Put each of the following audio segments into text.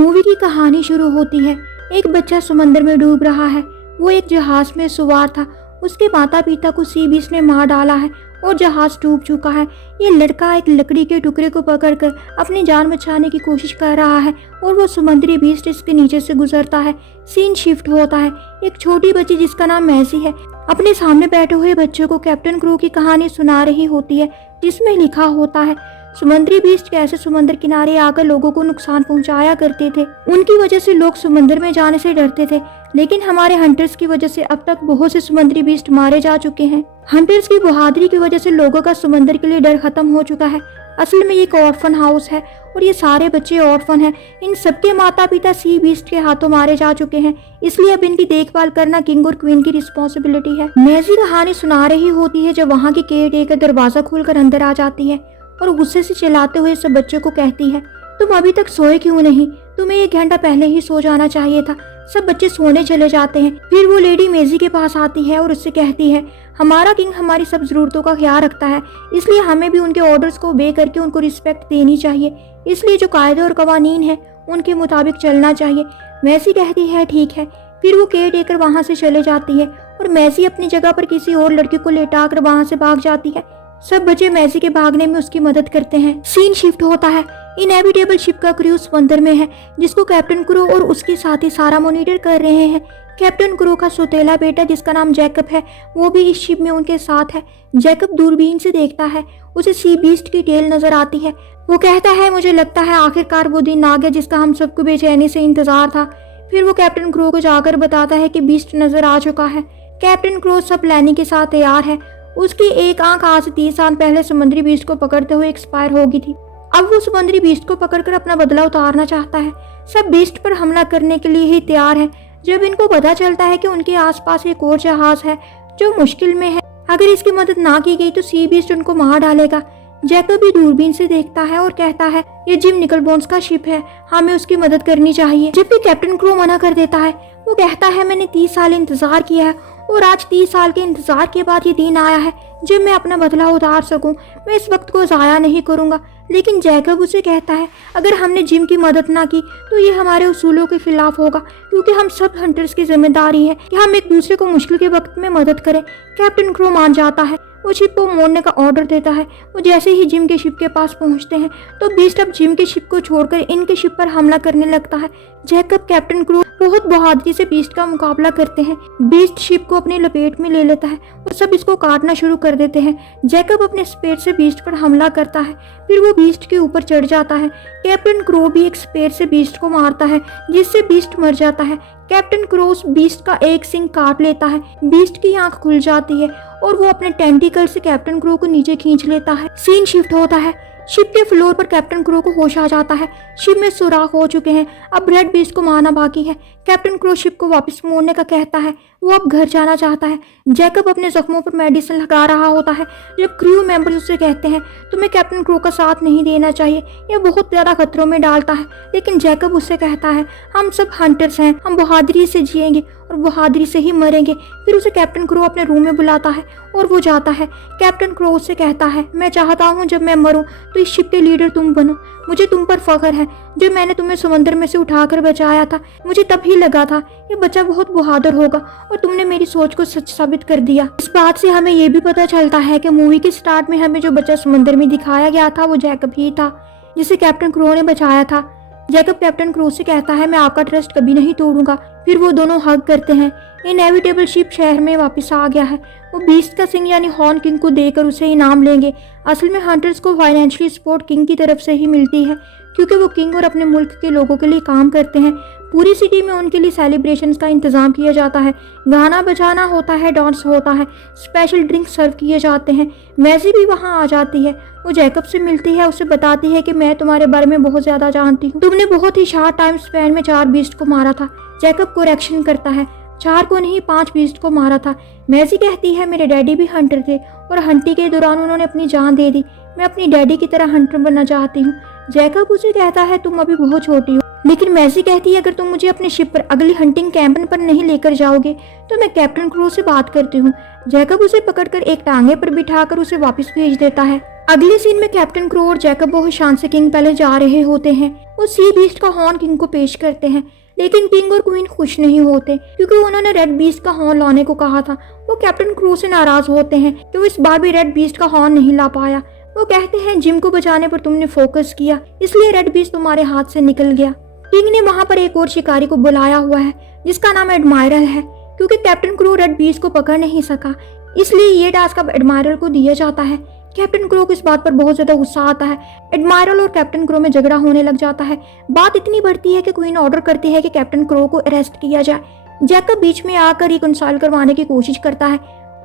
Movie की कहानी शुरू होती है। एक बच्चा समंदर में डूब रहा है। वो एक जहाज में सवार था। उसके माता पिता को सी बीस्ट ने मार डाला है और जहाज डूब चुका है। ये लड़का एक लकड़ी के टुकड़े को पकड़कर अपनी जान बचाने की कोशिश कर रहा है और वो समुद्री बीस्ट इसके नीचे से गुजरता है। सीन शिफ्ट होता है। एक छोटी बच्ची जिसका नाम मैसी है अपने सामने बैठे हुए बच्चों को कैप्टन क्रू की कहानी सुना रही होती है, जिसमें लिखा होता है समुद्री बीस्ट कैसे समुद्र किनारे आकर लोगों को नुकसान पहुंचाया करते थे। उनकी वजह से लोग समुद्र में जाने से डरते थे, लेकिन हमारे हंटर्स की वजह से अब तक बहुत से समुद्री बीस्ट मारे जा चुके हैं। हंटर्स की बहादुरी की वजह से लोगों का समुद्र के लिए डर खत्म हो चुका है। असल में ये एक ऑर्फन हाउस है और ये सारे बच्चे ऑर्फन हैं। इन सबके माता पिता सी बीस्ट के हाथों मारे जा चुके हैं, इसलिए अब इनकी देखभाल करना किंग और क्वीन की रिस्पॉन्सिबिलिटी है। मैसी कहानी सुना रही होती है जब वहाँ की केयर टेकर दरवाजा खोलकर अंदर आ जाती है और गुस्से से चिल्लाते हुए सब बच्चों को कहती है, तुम अभी तक सोए क्यों नहीं? तुम्हें 1 घंटा पहले ही सो जाना चाहिए था। सब बच्चे सोने चले जाते हैं। फिर वो लेडी मेजी के पास आती है और उससे कहती है, हमारा किंग हमारी सब जरूरतों का ख्याल रखता है, इसलिए हमें भी उनके ऑर्डर्स को ओबे करके उनको रिस्पेक्ट देनी चाहिए। इसलिए जो कायदे और कवानीन है उनके मुताबिक चलना चाहिए। मैसी कहती है ठीक है। फिर वो केयर टेकर वहाँ से चले जाती है और मैसी अपनी जगह पर किसी और लड़के को लेटा कर वहाँ से भाग जाती है। सब बच्चे मैसी के भागने में उसकी मदद करते हैं। सीन शिफ्ट होता है। इनएविटेबल शिप का क्रू समंदर में है, जिसको कैप्टन क्रू और उसके साथी सारा मॉनिटर कर रहे हैं। कैप्टन क्रू का सौतेला बेटा जिसका नाम जैकब है वो भी इस शिप में उनके साथ है। जैकब दूरबीन से देखता है। उसे सी बीस्ट की टेल नजर आती है। वो कहता है, मुझे लगता है आखिरकार वो दिन आ गया जिसका हम सबको बेचैनी से इंतजार था। फिर वो कैप्टन क्रू को जाकर बताता है कि बीस्ट नजर आ चुका है। कैप्टन क्रू सब प्लानिंग के साथ तैयार है। उसकी एक आंख आज से 30 साल पहले समुद्री बीस्ट को पकड़ते हुए एक्सपायर हो गई थी। अब वो समुद्री बीस्ट को पकड़कर अपना बदला उतारना चाहता है। सब बीस्ट पर हमला करने के लिए ही तैयार है। जब इनको पता चलता है कि उनके आसपास एक और जहाज है जो मुश्किल में है, अगर इसकी मदद ना की गई तो सी बीस्ट उनको मार डालेगा। जैकब भी दूरबीन से देखता है और कहता है, ये जिम निकलबोन्स का शिप है, हमें उसकी मदद करनी चाहिए। जब भी कैप्टन क्रू मना कर देता है, वो कहता है, मैंने 30 साल इंतजार किया है और आज 30 साल के इंतजार के बाद ये दिन आया है जब मैं अपना बदला उतार सकूं। मैं इस वक्त को ज़ाया नहीं करूंगा। लेकिन जैकब उसे कहता है, अगर हमने जिम की मदद ना की तो ये हमारे उसूलों के खिलाफ होगा, क्योंकि हम सब हंटर्स की जिम्मेदारी है कि हम एक दूसरे को मुश्किल के वक्त में मदद करें। कैप्टन क्रू मान जाता है। वो शिप को मोड़ने का ऑर्डर देता है। वो जैसे ही जिम के शिप के पास पहुंचते हैं तो बीस्ट अब जिम के शिप को छोड़कर इनके शिप पर हमला करने लगता है। जैकब, कैप्टन क्रू बहुत बहादुरी से बीस्ट का मुकाबला करते हैं। बीस्ट शिप को अपनी लपेट में ले लेता है और सब इसको काटना शुरू कर देते हैं। जैकब अपने स्पेयर से बीस्ट पर हमला करता है। फिर वो बीस्ट के ऊपर चढ़ जाता है। कैप्टन क्रू भी एक स्पेयर से बीस्ट को मारता है, जिससे बीस्ट मर जाता है। कैप्टन क्रू बीस्ट का एक सिंग काट लेता है। बीस्ट की आंख खुल जाती है और वो अपने टेंटिकल से कैप्टन क्रू को नीचे खींच लेता है। सीन शिफ्ट होता है। शिप के फ्लोर पर कैप्टन क्रू को होश आ जाता है। शिप में सुराख हो चुके हैं। अब रेड बीस्ट को मारना बाकी है। कैप्टन क्रू शिप को वापस मोड़ने का कहता है। वो अब घर जाना चाहता है। जैकब अपने जख्मों पर मेडिसिन लगा रहा होता है जब क्रू मेंबर्स उससे कहते हैं, तुम्हें कैप्टन क्रू का साथ नहीं देना चाहिए, यह बहुत ज्यादा खतरों में डालता है। लेकिन जैकब उससे कहता है, हम सब हंटर्स हैं, हम बहादुरी से जिएंगे और बहादुरी से ही मरेंगे। फिर उसे कैप्टन क्रू अपने रूम में बुलाता है और वो जाता है। कैप्टन क्रू उससे कहता है, मैं चाहता हूँ जब मैं मरूं तो इस शिप के लीडर तुम बनो। मुझे तुम पर फख्र है। जब मैंने तुम्हें समंदर में से उठाकर बचाया था, मुझे तभी लगा था ये बच्चा बहुत बहादुर होगा और तुमने मेरी सोच को सच साबित कर दिया। इस बात से हमें ये भी पता चलता है कि मूवी के स्टार्ट में हमें जो बच्चा समंदर में दिखाया गया था वो जैकब ही था, जिसे कैप्टन क्रू ने बचाया था। जैकब कैप्टन क्रू से कहता है, मैं आपका ट्रस्ट कभी नहीं तोड़ूंगा। फिर वो दोनों हग करते हैं। इनएविटेबल शिप शहर में वापस आ गया है। वो बीस्ट का सिंह यानी हॉर्न किंग को देकर उसे इनाम लेंगे। असल में हंटर्स को फाइनेंशियली सपोर्ट किंग की तरफ से ही मिलती है, क्योंकि वो किंग और अपने मुल्क के लोगों के लिए काम करते हैं। पूरी सिटी में उनके लिए सेलिब्रेशंस का इंतजाम किया जाता है। गाना बजाना होता है, डांस होता है, स्पेशल ड्रिंक सर्व किए जाते हैं। मैसी भी वहाँ आ जाती है। वो जैकब से मिलती है, उसे बताती है कि मैं तुम्हारे बारे में बहुत ज्यादा जानती हूँ। तुमने बहुत ही शॉर्ट टाइम स्पैन में 4 बीस्ट को मारा था। जैकब कोरेक्शन करता है, 4 को नहीं 5 बीस्ट को मारा था। मैसी कहती है, मेरे डैडी भी हंटर थे और हंटिंग के दौरान उन्होंने अपनी जान दे दी। मैं अपनी डैडी की तरह हंटर बनना चाहती हूँ। जैकब उसे कहता है, तुम अभी बहुत छोटी हो। लेकिन मैसी कहती है, अगर तुम मुझे अपने शिप पर अगली हंटिंग कैंपेन पर नहीं लेकर जाओगे तो मैं कैप्टन क्रू से बात करती हूँ। जैकब उसे पकड़कर एक टांगे पर बिठाकर उसे वापस भेज देता है। अगले सीन में कैप्टन क्रो और जैकब बहुत शान से किंग पैलेस जा रहे होते हैं। वो सी बीस्ट का हॉर्न किंग को पेश करते हैं, लेकिन किंग और क्वीन खुश नहीं होते क्योंकि उन्होंने रेड बीस्ट का हॉर्न लाने को कहा था। वो कैप्टन क्रो से नाराज होते हैं कि वो इस बार भी रेड बीस्ट का हॉर्न नहीं ला पाया। वो कहते हैं जिम को बचाने पर तुमने फोकस किया, इसलिए रेड बीस्ट तुम्हारे हाथ से निकल गया। किंग ने वहाँ पर एक और शिकारी को बुलाया हुआ है जिसका नाम एडमायरल है। क्योंकि कैप्टन क्रो रेड बीस्ट को पकड़ नहीं सका, इसलिए ये टास्क अब एडमायरल को दिया जाता है। कैप्टन क्रो को इस बात पर बहुत ज्यादा गुस्सा आता है। एडमायरल और कैप्टन क्रो में झगड़ा होने लग जाता है। बात इतनी बढ़ती है कि क्वीन ऑर्डर करती है कि कैप्टन क्रो को अरेस्ट किया जाए। जैकब बीच में आकर रिकंसाइल करवाने की कोशिश करता है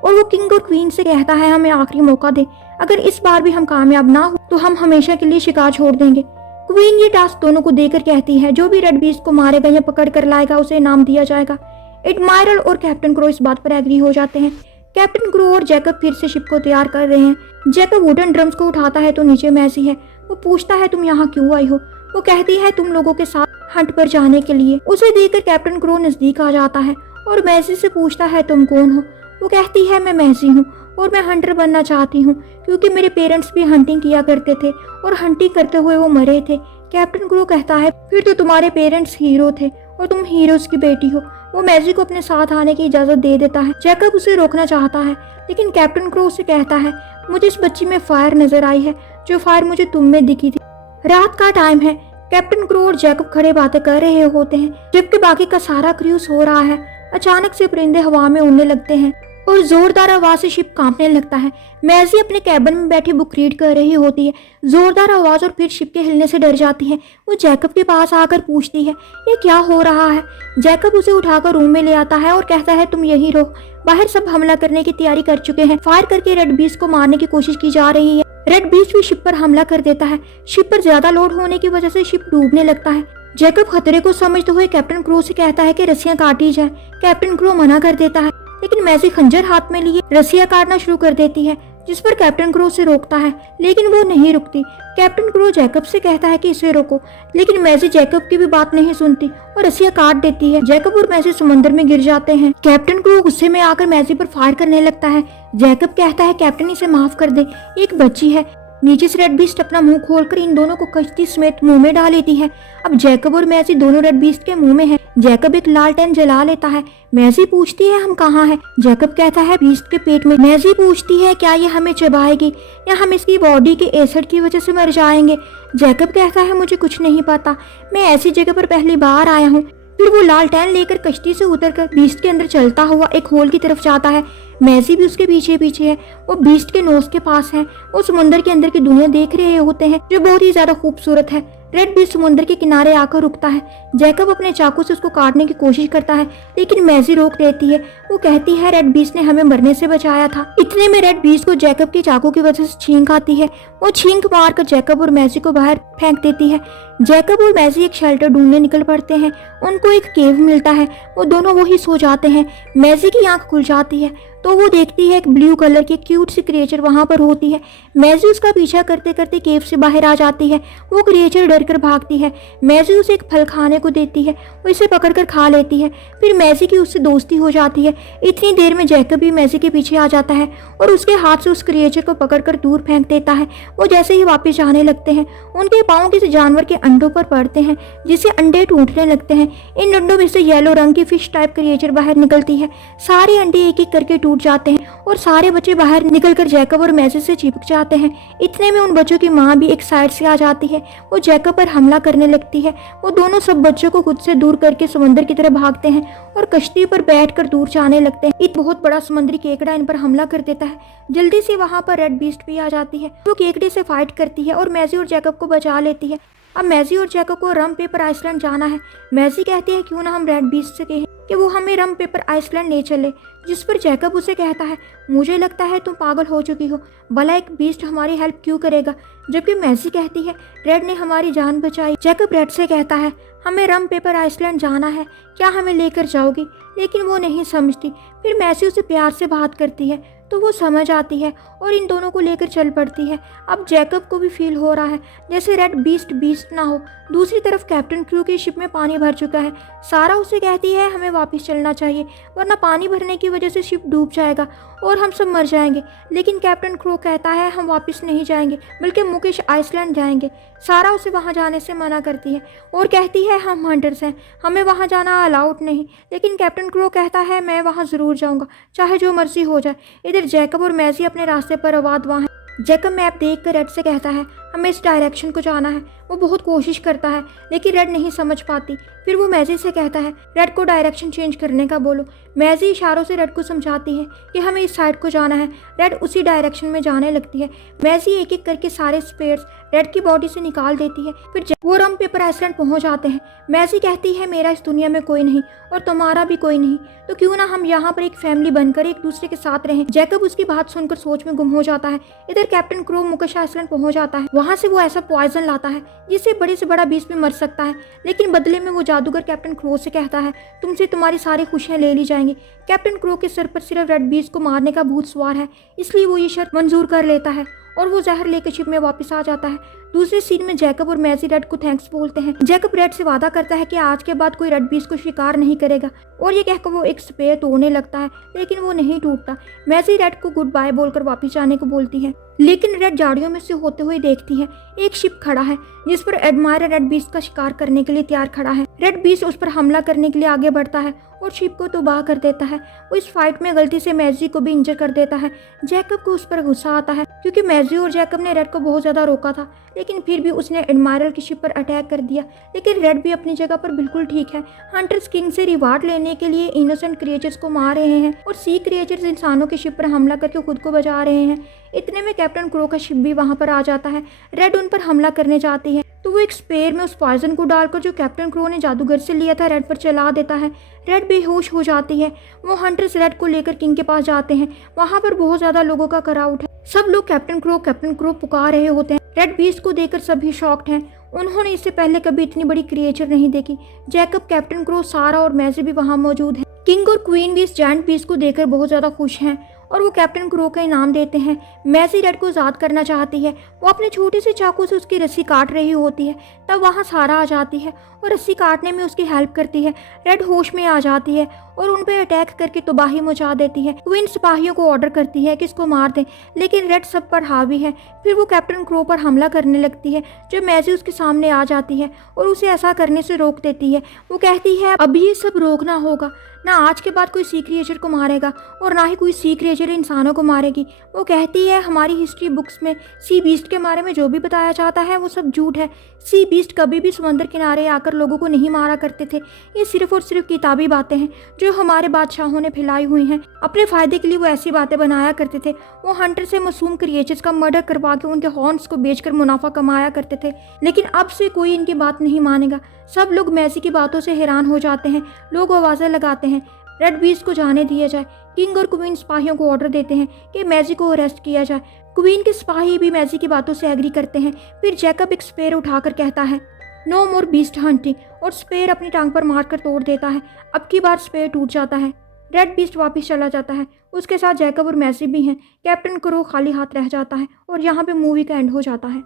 और वो किंग और क्वीन से कहता है हमें आखिरी मौका दे, अगर इस बार भी हम कामयाब ना हो तो हम हमेशा के लिए शिकार छोड़ देंगे। क्वीन ये टास्क दोनों को देकर कहती है जो भी रेड बीस्ट को मारेगा या पकड़ कर लाएगा उसे इनाम दिया जाएगा। एडमायरल और कैप्टन क्रो इस बात पर एग्री हो जाते हैं। कैप्टन क्रो और जैकब फिर से शिप को तैयार कर रहे हैं। जैकब वुडन ड्रम्स को उठाता है तो नीचे मैसी है। वो पूछता है तुम यहाँ क्यों आई हो? वो कहती है तुम लोगों के साथ हंट पर जाने के लिए। उसे देखकर कैप्टन क्रो नजदीक आ जाता है और मैसी से पूछता है तुम कौन हो? वो कहती है मैं मैसी हूँ और मैं हंटर बनना चाहती हूँ क्योंकि मेरे पेरेंट्स भी हंटिंग किया करते थे और हंटिंग करते हुए वो मरे थे। कैप्टन क्रो कहता है फिर तो तुम्हारे पेरेंट्स हीरो थे और तुम हीरोज की बेटी हो। वो मैजी को अपने साथ आने की इजाजत दे देता है। जैकब उसे रोकना चाहता है लेकिन कैप्टन क्रो उसे कहता है मुझे इस बच्ची में फायर नजर आई है, जो फायर मुझे तुम में दिखी थी। रात का टाइम है। कैप्टन क्रो और जैकब खड़े बातें कर रहे होते हैं जबकि बाकी का सारा क्रू सो रहा है। अचानक से परिंदे हवा में उड़ने लगते हैं और जोरदार आवाज से शिप कांपने लगता है। मैजी अपने कैबिन में बैठी बुक रीड कर रही होती है। जोरदार आवाज और फिर शिप के हिलने से डर जाती है। वो जैकब के पास आकर पूछती है ये क्या हो रहा है? जैकब उसे उठाकर रूम में ले आता है और कहता है तुम यही रहो, बाहर सब हमला करने की तैयारी कर चुके हैं। फायर करके रेड बीस्ट को मारने की कोशिश की जा रही है। रेड बीस्ट भी शिप पर हमला कर देता है। शिप पर ज्यादा लोड होने की वजह से शिप डूबने लगता है। जैकब खतरे को समझते हुए कैप्टन क्रो से कहता है कि रस्सियां काटी जाए। कैप्टन क्रो मना कर देता है लेकिन मैसी खंजर हाथ में लिए रस्सियां काटना शुरू कर देती है, जिस पर कैप्टन क्रो से रोकता है लेकिन वो नहीं रुकती। कैप्टन क्रो जैकब से कहता है कि इसे रोको, लेकिन मैसी जैकब की भी बात नहीं सुनती और रस्सियां काट देती है। जैकब और मैसी समुद्र में गिर जाते हैं। कैप्टन क्रो गुस्से में आकर मैसी पर फायर करने लगता है। जैकब कहता है कैप्टन इसे माफ कर दे, एक बच्ची है। नीचे से रेड बीस्ट अपना मुंह खोलकर इन दोनों को कश्ती समेत मुंह में डाल लेती है। अब जैकब और मैसी दोनों रेड बीस्ट के मुंह में हैं। जैकब एक लालटेन जला लेता है। मैसी पूछती है हम कहाँ हैं? जैकब कहता है बीस्ट के पेट में। मैसी पूछती है क्या ये हमें चबाएगी या हम इसकी बॉडी के एसिड की वजह से मर जाएंगे? जैकब कहता है मुझे कुछ नहीं पता, मैं ऐसी जगह पर पहली बार आया हूँ। फिर वो लालटेन लेकर कश्ती से उतरकर बीस्ट के अंदर चलता हुआ एक होल की तरफ जाता है। मैसी भी उसके पीछे पीछे है। वो बीस्ट के नोज के पास है। वो समुद्र के अंदर की दुनिया देख रहे होते हैं जो बहुत ही ज्यादा खूबसूरत है। रेड बीस्ट समुद्र के किनारे आकर रुकता है। जैकब अपने चाकू से उसको काटने की कोशिश करता है लेकिन मैसी रोक देती है। वो कहती है रेड बीस्ट ने हमें मरने से बचाया था। इतने में रेड बीस्ट को जैकब के चाकू की वजह से छींक आती है। वो छींक मारकर जैकब और मैसी को बाहर फेंक देती है। जैकब और मैसी एक शेल्टर ढूंढने निकल पड़ते हैं। उनको एक केव मिलता है। वो दोनों वही सो जाते हैं। मैसी की आंख खुल जाती है तो वो देखती है एक ब्लू कलर की क्यूट सी क्रिएचर वहां पर होती है। मैसी उसका पीछा करते करते केव से बाहर आ जाती है। वो क्रिएचर डर कर भागती है। मैसी उसे एक फल खाने को देती है। वो इसे पकड़कर खा लेती है। फिर मैसी की उससे दोस्ती हो जाती है। इतनी देर में जैकब भी मैसी के पीछे आ जाता है और उसके हाथ से उस क्रिएचर को पकड़कर दूर फेंक देता है। वो जैसे ही वापस जाने लगते हैं उनके पाँव किसी जानवर के अंडों पर पड़ते हैं जिससे अंडे टूटने लगते हैं। इन अंडों में से येलो रंग की फिश टाइप क्रिएचर बाहर निकलती है। सारे अंडे एक एक करके टूट जाते हैं और सारे बच्चे बाहर निकलकर जैकब और मैसी से चिपक जाते हैं। इतने में उन बच्चों की माँ भी एक साइड से आ जाती है। वो जैकब पर हमला करने लगती है। वो दोनों सब बच्चों को खुद से दूर करके समुद्र की तरफ भागते हैं और कश्ती पर बैठकर दूर जाने लगते हैं। एक बहुत बड़ा समुद्री केकड़ा इन पर हमला कर देता है। जल्दी से वहाँ पर रेड बीस्ट भी आ जाती है। वो केकड़े से फाइट करती है और मैसी और जैकब को बचा लेती है। अब मैसी और जैकब को रम पेपर आइसलैंड जाना है। मैसी कहती है क्यों ना हम रेड बीस्ट से कहें कि वो हमें रम पेपर आइसलैंड ले चले, जिस पर जैकब उसे कहता है मुझे लगता है तुम पागल हो चुकी हो, भला एक बीस्ट हमारी हेल्प क्यों करेगा? जबकि मैसी कहती है रेड ने हमारी जान बचाई। जैकब रेड से कहता है हमें रम पेपर आइसलैंड जाना है, क्या हमें लेकर जाओगी? लेकिन वो नहीं समझती। फिर मैसी उसे प्यार से बात करती है तो वो समझ आती है और इन दोनों को लेकर चल पड़ती है। अब जैकब को भी फील हो रहा है जैसे रेड बीस्ट ना हो। दूसरी तरफ कैप्टन क्रू की शिप में पानी भर चुका है। सारा उसे कहती है हमें वापस चलना चाहिए वरना पानी भरने की वजह से शिप डूब जाएगा और हम सब मर जाएंगे। लेकिन कैप्टन क्रू कहता है हम वापस नहीं जाएंगे बल्कि मुकेश आइसलैंड जाएंगे। सारा उसे वहां जाने से मना करती है और कहती है हम हंटर्स हैं, हमें वहां जाना अलाउड नहीं। लेकिन कैप्टन क्रू कहता है मैं वहां ज़रूर जाऊंगा चाहे जो मर्जी हो जाए। इधर जैकब और मैजी अपने रास्ते पर आबाद वहाँ है। जैकब मैप देख कर रेड से कहता है हमें इस डायरेक्शन को जाना है। वो बहुत कोशिश करता है लेकिन रेड नहीं समझ पाती। फिर वो मैजी से कहता है रेड को डायरेक्शन चेंज करने का बोलो। मैजी इशारों से रेड को समझाती है कि हमें इस साइड को जाना है। रेड उसी डायरेक्शन में जाने लगती है। मैजी एक एक करके सारे स्पेयर्स रेड की बॉडी से निकाल देती है। फिर वो रम पेपर आइसलैंड पहुंच जाते हैं। मैजी कहती है मेरा इस दुनिया में कोई नहीं और तुम्हारा भी कोई नहीं, तो क्यों ना हम यहाँ पर एक फैमिली बनकर एक दूसरे के साथ रहें। जैकब उसकी बात सुनकर सोच में गुम हो जाता है। इधर कैप्टन क्रू मुकेश आइसलैंड पहुंच जाता है। वहां से वो ऐसा पॉइजन लाता है जिससे बड़े से बड़ा बीस्ट भी मर सकता है। लेकिन बदले में वो जादूगर कैप्टन क्रू से कहता है तुमसे तुम्हारी सारी खुशियां ले ली जाएंगी। कैप्टन क्रू के सर पर सिर्फ रेड बीस्ट को मारने का भूत सवार है, इसलिए वो ये शर्त मंजूर कर लेता है और वो जहर लेकर शिप में वापस आ जाता है। दूसरे सीन में जैकब और मैजी रेड को थैंक्स बोलते हैं। जैकब रेड से वादा करता है कि आज के बाद कोई रेड बीस्ट को शिकार नहीं करेगा और ये कहकर वो एक स्पेयर तोड़ने लगता है लेकिन वो नहीं टूटता। मैजी रेड को गुड बाय बोलकर वापस जाने को बोलती है लेकिन रेड झाड़ियों में से होते हुए देखती है एक शिप खड़ा है जिस पर एडमायरर रेड बीस्ट का शिकार करने के लिए तैयार खड़ा है। रेड बीस्ट उस पर हमला करने के लिए आगे बढ़ता है और शिप को तबाह कर देता है। वो इस फाइट में गलती से मैजी को भी इंजर कर देता है। जैकब को उस पर गुस्सा आता है क्योंकि मैजी और जैकब ने रेड को बहुत ज्यादा रोका था लेकिन फिर भी उसने एडमायरर की शिप पर अटैक कर दिया। लेकिन रेड भी अपनी जगह पर बिल्कुल ठीक है। हंटर्स किंग से रिवार्ड लेने के लिए इनोसेंट क्रिएचर्स को मार रहे हैं और सी क्रिएचर्स इंसानों की शिप पर हमला करके खुद को बचा रहे हैं। इतने में कैप्टन क्रू का शिप भी वहां पर आ जाता है। रेड उन पर हमला करने जाती है तो वो एक स्पेयर में उस पॉइजन को डालकर जो कैप्टन क्रू ने जादूगर से लिया था रेड पर चला देता है। रेड बेहोश हो जाती है। वो हंटर्स रेड को लेकर किंग के पास जाते हैं। वहां पर बहुत ज्यादा लोगों का क्राउड है। सब लोग कैप्टन क्रू पुकार रहे होते हैं। रेड बीस्ट को देखकर सभी शॉक्ड हैं। उन्होंने इससे पहले कभी इतनी बड़ी क्रिएचर नहीं देखी। जैकब, कैप्टन क्रू, सारा और मैजी भी वहां मौजूद है। किंग और क्वीन भी इस जायंट बीस्ट को देखकर बहुत ज्यादा खुश हैं और वो कैप्टन क्रू का इनाम देते हैं। मैजी रेड को आजाद करना चाहती है। वो अपने छोटे से चाकू से उसकी रस्सी काट रही होती है तब वहाँ सारा आ जाती है और रस्सी काटने में उसकी हेल्प करती है। रेड होश में आ जाती है और उन पर अटैक करके तबाही मचा देती है। क्वीन सिपाहियों को ऑर्डर करती है कि इसको मार दें लेकिन रेड सब पर हावी है। फिर वो कैप्टन क्रू पर हमला करने लगती है जब मैजी उसके सामने आ जाती है और उसे ऐसा करने से रोक देती है। वो कहती है अब ये सब रोकना होगा, ना आज के बाद कोई सी क्रिएचर को मारेगा और ना ही कोई सी क्रिएचर इंसानों को मारेगी। वो कहती है हमारी हिस्ट्री बुक्स में सी बीस्ट के बारे में जो भी बताया जाता है वो सब झूठ है। सी बीस्ट कभी भी समुद्र किनारे आकर लोगों को नहीं मारा करते थे। ये सिर्फ और सिर्फ किताबी बातें हैं जो हमारे बादशाहों ने फैलाई हुई हैं। अपने फायदे के लिए वो ऐसी बातें बनाया करते थे। वो हंटर से मासूम क्रिएचर्स का मर्डर करवा के उनके हॉर्न्स को बेचकर मुनाफा कमाया करते थे। लेकिन अब से कोई इनकी बात नहीं मानेगा। सब लोग मैजी की बातों से हैरान हो जाते हैं। लोग आवाजें लगाते हैं रेड बीस्ट को जाने दिया जाए। किंग और क्वीन सिपाहियों को ऑर्डर देते हैं कि मैजी को अरेस्ट किया जाए। क्वीन के सिपाही भी मैजी की बातों से एग्री करते हैं। फिर जैकब एक स्पेयर उठाकर कहता है नो मोर बीस्ट हंटिंग और स्पेयर अपनी टांग पर मारकर तोड़ देता है। अब की बार स्पेयर टूट जाता है। रेड बीस्ट वापस चला जाता है। उसके साथ जैकब और मैजी भी हैं। कैप्टन क्रू खाली हाथ रह जाता है और यहाँ पे मूवी का एंड हो जाता है।